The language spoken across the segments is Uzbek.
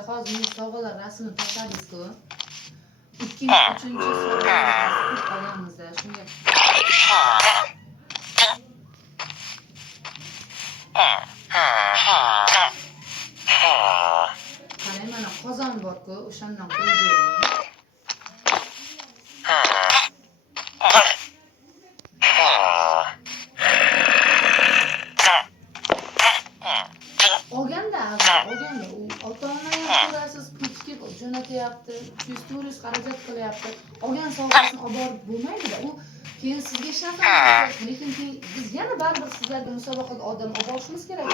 Bitta hozir men sovg'alar rasmini tashladingiz-ku. Ikkinchi, uchinchi sovg'alarni olamiz-da. Shunga qarang, mana qozon bor-ku, o'shandan qo'yib bering. Olganda u ota-ona ham ko'rasiz, pulga jo'natyapti, 300 xarajat qilyapti. Olgan sovg'asini olib borib bo'lmaydi-da. U keyin sizga hech narsa qilmaydi, lekin keyin biz yana baribir sizlarga musobaqaga odam olib borishimiz kerak.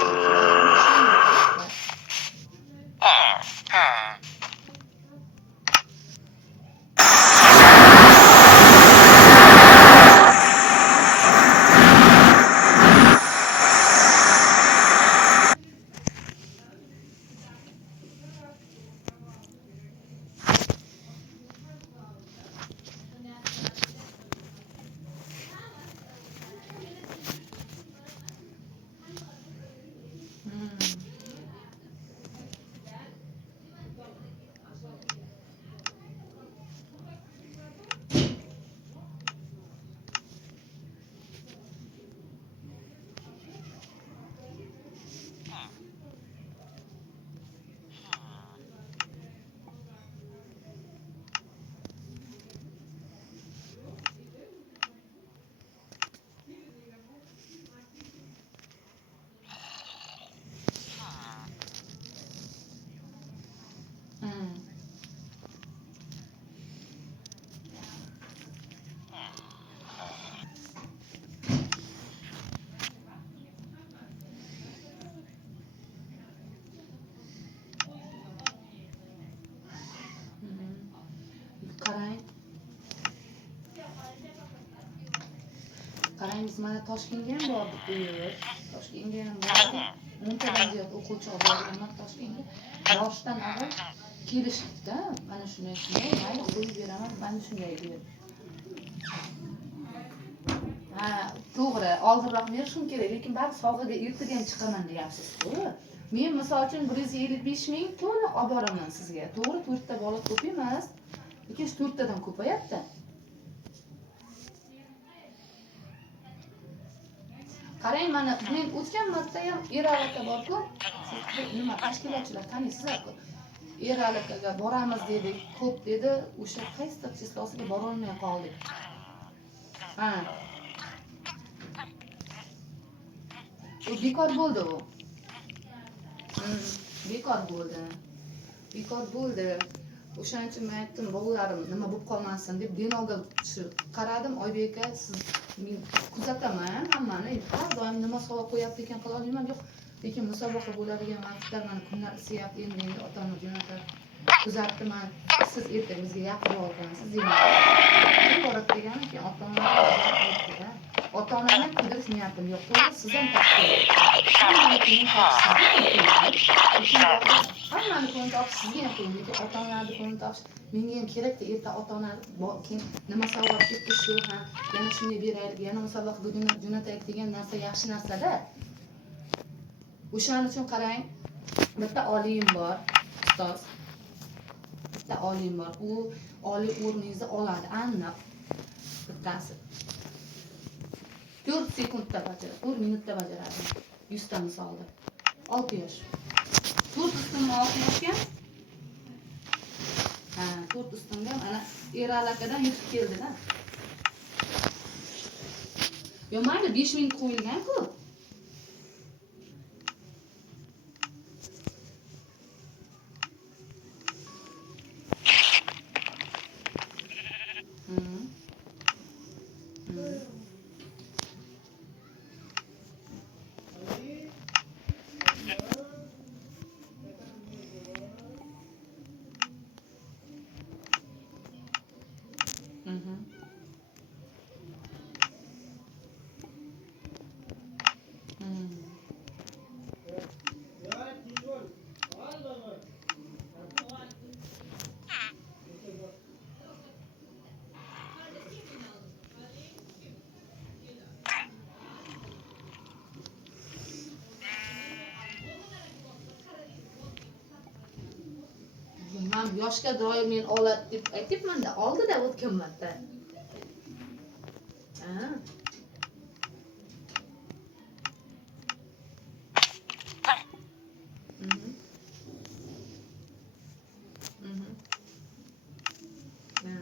Qarangiz, mana Toshkentga ham bordik bu yil. Toshkentga ham bordik. 10 tadan ziyod o'quvchi olib borganman Toshkentga. Boshdan avval kelishdik-da, mana shunday, mayli qo'yib beraman, mana shunday deb. Ha, to'g'ri, oldinroq berishim kerak, lekin baribir sovg'aga ertaga ham chiqaman deyapsiz-ku. Men misol uchun 155 ming to'liq olib boraman sizga. To'g'ri, 4 ta bola ko'p emas, lekin 4 tadan ko'payapti. Qarang, mana men o'tgan marta ham Eralaka bor-ku. Siz nima tashkilotchilar taniysiz-ku. Eralakaga boramiz dedik, ko'p dedi, o'sha qaysi chislosiga bora olmay qoldik. Ha. U bekor bo'ldi u. Bekor bo'ldi. O'shaning uchun men aytdim, bolalarim nima bo'lib qolmasin deb Denoga qaradim. Oybek aka, siz men kuzataman hammani. Har doim nima sovg'a qo'yapti ekan qila olmayman, yo'q. Lekin musobaqa bo'ladigan vaqtda mana kunlar isiyapti, endi ota-ona jo'natar. Kuzatdiman. Siz ertaga bizga yaqin olgansiz deyman. Borat degan keyin ota-ona aytdi-da. Ota-onani qidirish niyatim yo'q. To'g'ri, siz ham hammani ko'ngil topish sizga ham qiyin, lekin ota-onani ko'ngil topish menga ham kerakda. Erta ota-ona keyin nima sovg'a ketdi shu, ha, yana shunday beraylik, yana musobaqaga jo'nataylik degan narsa yaxshi narsa-da. O'shaning uchun qarang, bitta oliyim bor, ustoz. Bitta oliyim bor. U oliy o'rningizni oladi, aniq. Bittasi 4 sekundda bajaradi, 4 minutda bajaradi. 100 ta misolda. 6 yosh. 4 ustimga 6 yoshga. Ha, 4 ustimga mana Eralakadan yutib keldi-da. Yo, mayli 5 ming qo'yilgan-ku. yoshga doir men oladi deb aytyapmanda, oldida o'tgan marta. Ha. Mhm. Mhm. Ha.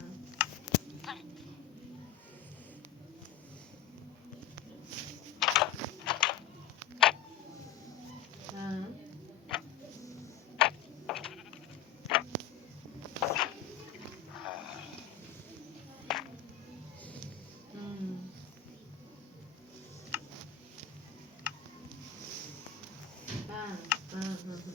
Ha. Hmm. Ha. Ha. Ha.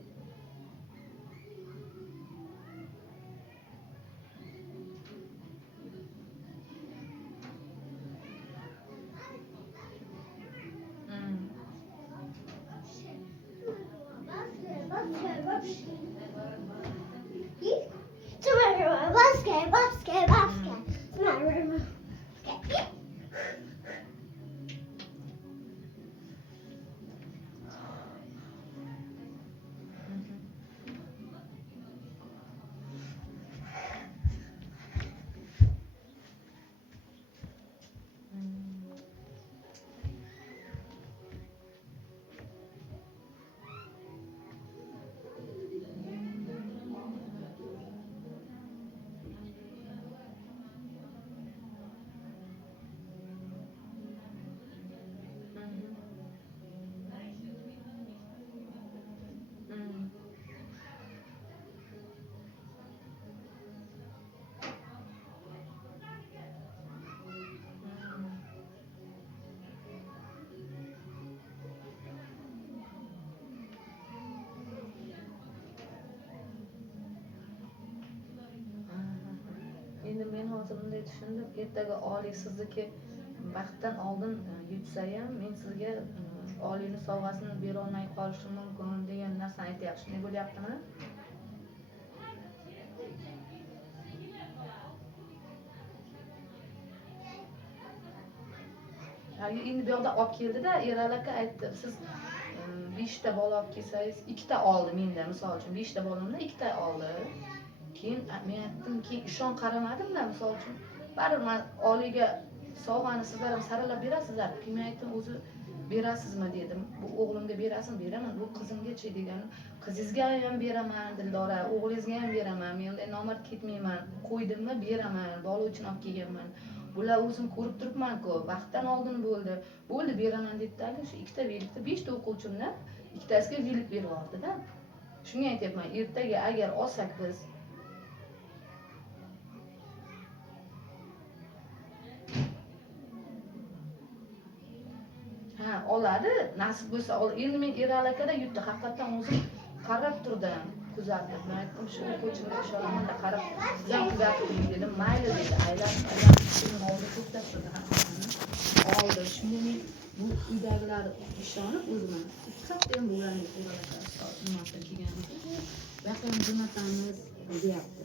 Hmm. Hmm. Hmm. Endi men hozir bunday tushundim. Ertaga Oliy sizniki vaqtdan oldin yutsa ham men sizga Oliyni sovg'asini berolmay qolishim mumkin degan narsani aytyapsiz. Shunday bo'lyaptimi? Endi bu yoqda olib keldida, Erali aka aytdi, siz 5 ta bola olib kelsangiz, 2 ta oldi mendan, misol uchun 5 ta bolamdan 2 ta oldi. Keyin men aytdimki, ishon qaramadim-da, misol uchun baribir men Oliyga sovg'ani sizlar ham saralab berasizlar. Keyin men aytdim, o'zi berasizmi dedim. Bu o'g'limga berasizmi? Beraman. Bu qizimga-chi deganim, qizingizga ham beraman, Dildora, o'g'lingizga ham beraman. Men unday nomard ketmayman. Qo'ydimmi, beraman. Bola uchun olib kelganman. Bular o'zim ko'rib turibman-ku, vaqtdan oldin bo'ldi. Bo'ldi, beraman debdi. Shu ikkita velikda 5 ta o'quvchimdan ikkitasiga velik berib yubordi-da. Shunga aytyapman, ertaga agar olsak biz ha, oladi, nasib bo'lsa endi men Erali akada yutdi, haqiqatdan o'zim qarab turdim, kuzatib. Men aytdim, shu o'quvchimga ishonaman-da, qarab, siz ham kuzatib turing dedim. Mayli dedi, aylab oldi, to'xtab turdi haqiqatdan. Oldi. Shunda men bu uydagilar ishonib o'zim ikki hafta ham bo'lgan Erali aka nimasidan kelgan. Bu yoqda ham jo'natamiz deyapti.